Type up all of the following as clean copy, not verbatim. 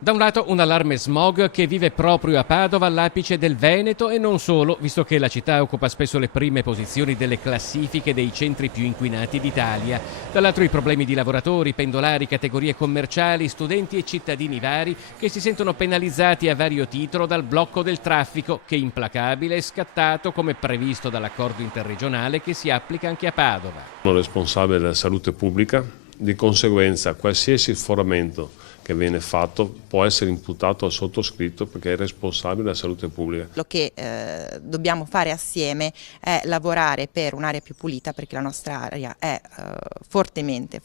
Da un lato un allarme smog che vive proprio a Padova, all'apice del Veneto, e non solo, visto che la città occupa spesso le prime posizioni delle classifiche dei centri più inquinati d'Italia. Dall'altro i problemi di lavoratori, pendolari, categorie commerciali, studenti e cittadini vari che si sentono penalizzati a vario titolo dal blocco del traffico che implacabile è scattato come previsto dall'accordo interregionale che si applica anche a Padova. Sono responsabile della salute pubblica, di conseguenza qualsiasi sforamento che viene fatto può essere imputato al sottoscritto perché è responsabile della salute pubblica. Quello che dobbiamo fare assieme è lavorare per un'aria più pulita, perché la nostra aria è fortemente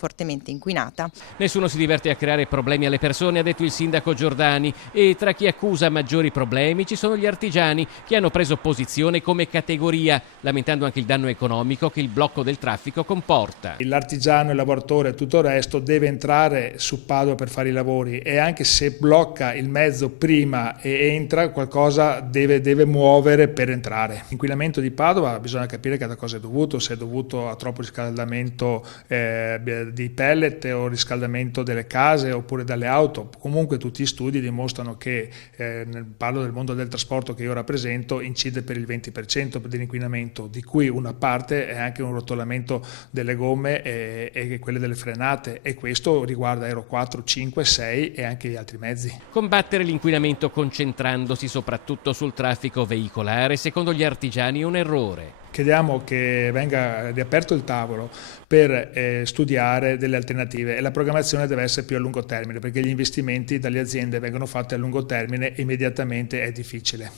inquinata. Nessuno si diverte a creare problemi alle persone, ha detto il sindaco Giordani, e tra chi accusa maggiori problemi ci sono gli artigiani che hanno preso posizione come categoria, lamentando anche il danno economico che il blocco del traffico comporta. L'artigiano, il lavoratore e tutto il resto deve entrare su Padova per fare i lavori, e anche se blocca il mezzo prima e entra, qualcosa deve muovere per entrare. L'inquinamento di Padova bisogna capire che da cosa è dovuto, se è dovuto a troppo riscaldamento di pellet o riscaldamento delle case oppure dalle auto. Comunque tutti gli studi dimostrano che, parlo del mondo del trasporto che io rappresento, incide per il 20% dell'inquinamento, di cui una parte è anche un rotolamento delle gomme e quelle delle frenate, e questo riguarda Euro 4, 5, 6 e anche gli altri mezzi. Combattere l'inquinamento concentrandosi soprattutto sul traffico veicolare, secondo gli artigiani, è un errore. Chiediamo che venga riaperto il tavolo per studiare delle alternative, e la programmazione deve essere più a lungo termine, perché gli investimenti dalle aziende vengono fatti a lungo termine, immediatamente è difficile.